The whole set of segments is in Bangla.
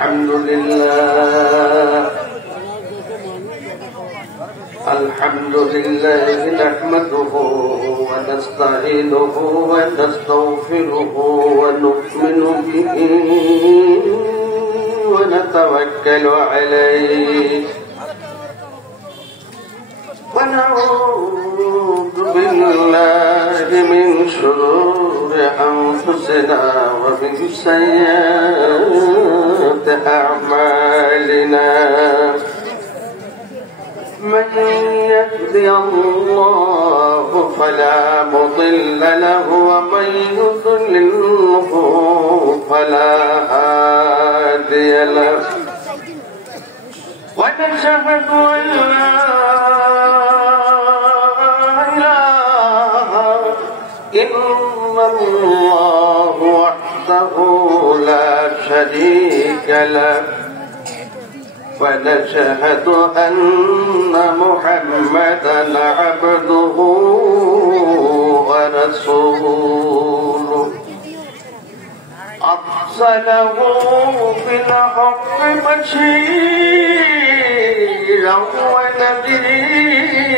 الحمد لله نحمده ونستعينه ونستغفره ونؤمن به ونتوكل عليه ونعوذ بالله من شرور أنفسنا ومن سيئات أعمالنا من يهدي الله فلا مضل له ومن يضلله فلا هادي له ونشهد أن لا إله إلا الله وحده لا شريك له ونشهد أن محمدا عبده ورسوله أرسله بالحق بشيرا ونذيرا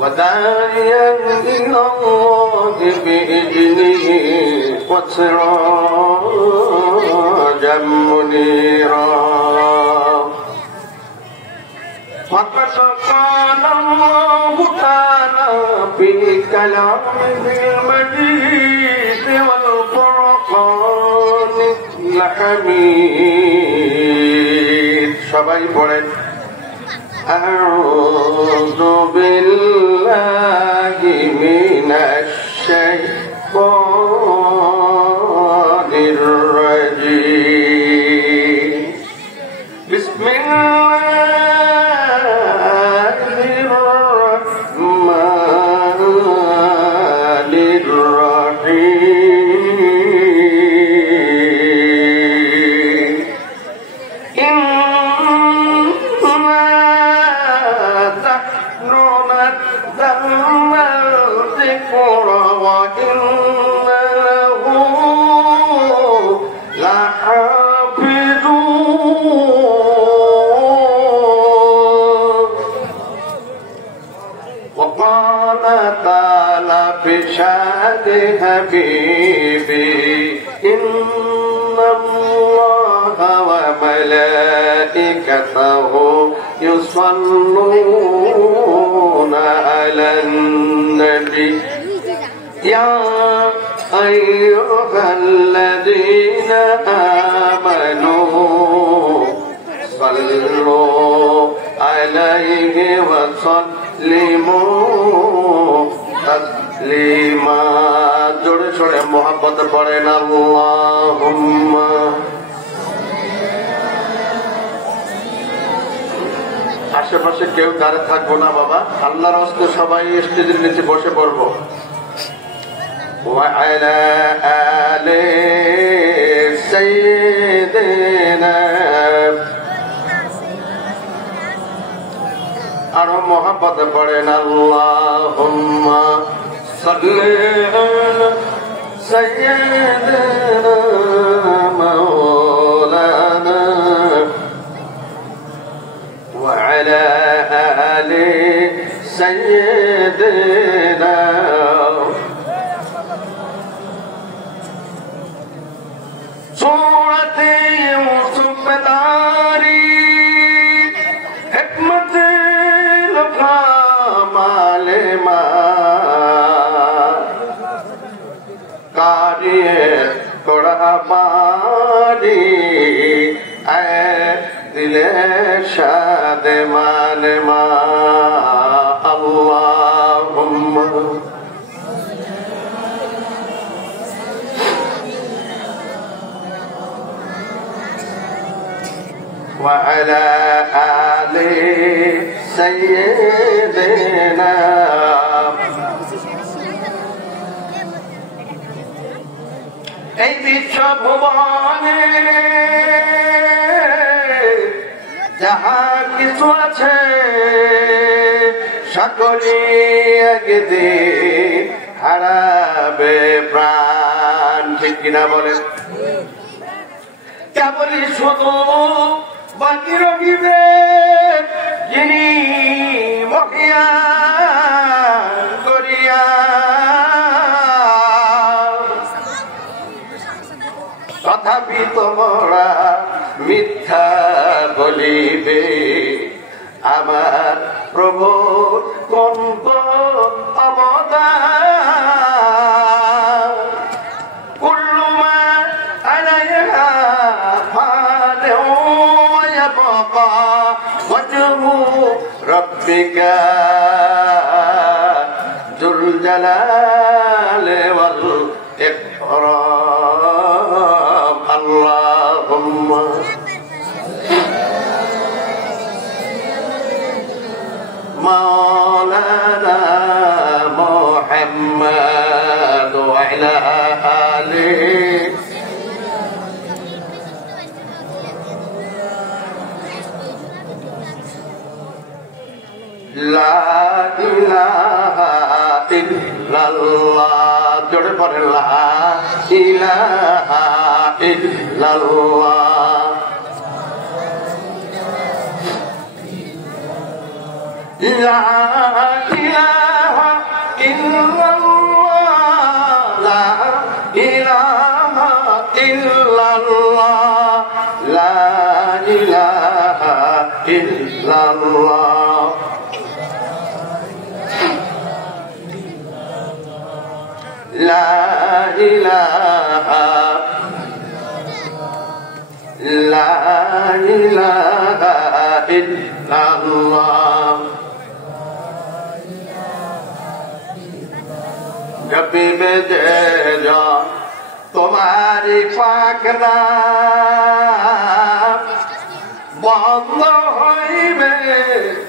وداعيا إلى الله بإذنه وسراجا منيرا فقد قال الله تعالى في كلامه المجيد والفرقان الحميد সবাই পড়েন أعوذ بالله من الشيطان الرجيم بسم الله الرحمن الرحيم إنا نحن نزلنا الذكر وإنا له لحافظون وقال تعالى بشأن حبيبي إن الله وملائكته يصلون على النبي يا أيها الذين آمنوا صلوا عليه وسلموا تسليما জোরে জোরে মোহাব্বত পড়েন আল্লাহুম্মা আশেপাশে কেউ দাঁড়িয়ে থাকবো না বাবা আল্লাহর রাস্তায় সবাই স্টেজের নিচে বসে পড়বো وعلى آل سيدنا আরো মোহাব্বত পড়েন আল্লাহুম্মা সাল্লি আলা সাইয়্যিদিনা মাওলানা وعلى آل سيدنا سورة يوسف داري حكمت معلما قارئ قرآنی دل شاد معلما اللهم وعلى آل سيدنا এই বিশ্ব ভুবনে যাহা কিছু আছে সকলে একদিন হারাবে প্রাণ ঠিক কিনা বলেন? কেবলই শুধু বাকি রহিবে যিনি মহিয়া করিয়া, তথাপি তোমরা মিথ্যা বলিবে আমার প্রভু কোন কোন অবদান। কুল্লু মা আলাইহা ফান ওয়া ইয়াবকা ওয়াজহু রাব্বিকা যুল জালালি ওয়াল ইকরাম। আল্লাহুম্মা مولانا محمد وعلى آله لا إله إلا الله جوڑے پڑھے لا إله إلا الله لا إله إلا الله لا إله إلا الله لا إله إلا الله لا إله لا إله إلا الله कभी में दे जा तुम्हारी पाकना बंद হইবে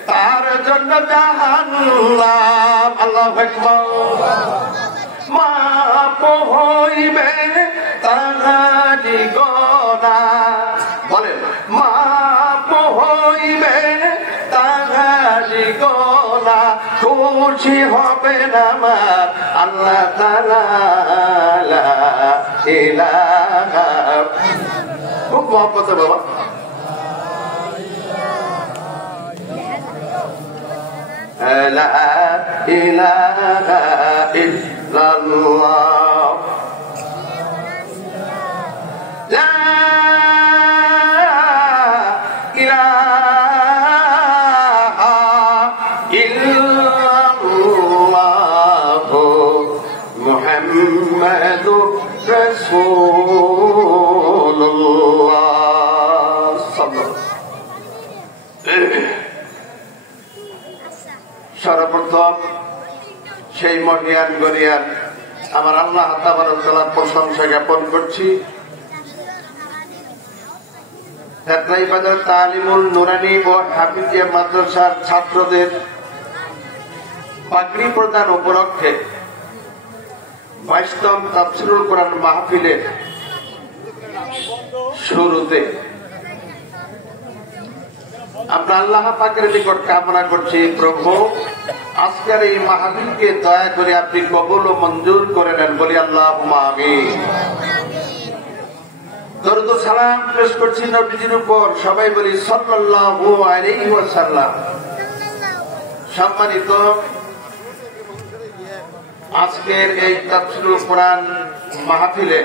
তার জন্য জাহান্নাম। আল্লাহু আকবার। মাপ হইবে তাহারি গুনাহ, বলেন মাপ হইবে তাহারি গুনাহ, খুশি হবেন আমার আল্লাহ তাআলা। লা ইলাহা, খুব মহব্বত বাবা। লা ইলাহা ইল্লাল্লাহ লা ইলাহা ইল্লাল্লাহ মুহাম্মাদুর রাসূলুল্লাহ সাল্লাল্লাহু। সর্বপ্রথম সেই মহিয়ান গরিয়ান আমার আল্লাহ তাবারক ওয়া তাআলার প্রশংসা জ্ঞাপন করছি। হেদরাই বাজার তালিমুল নুরানি ও হাফিজিয়া মাদ্রাসার ছাত্রদের পাগড়ি প্রদান উপলক্ষে 22তম তাফসীরুল কোরআন মাহফিলের শুরুতে আমরা আল্লাহ পাকের নিকট কামনা করছি, প্রভু আজকের এই মাহফিলকে দয়া করে আপনি কবুল ও মঞ্জুর করে নেন, বলি আল্লাহুম্মা আমিন। দরুদ ও সালাম পেশ করছি নবীজির উপর, সবাই বলি সাল্লাল্লাহু আলাইহি ওয়াসাল্লাম। সম্মানিত আজকের এই তাফসীরুল কোরআন মাহফিলে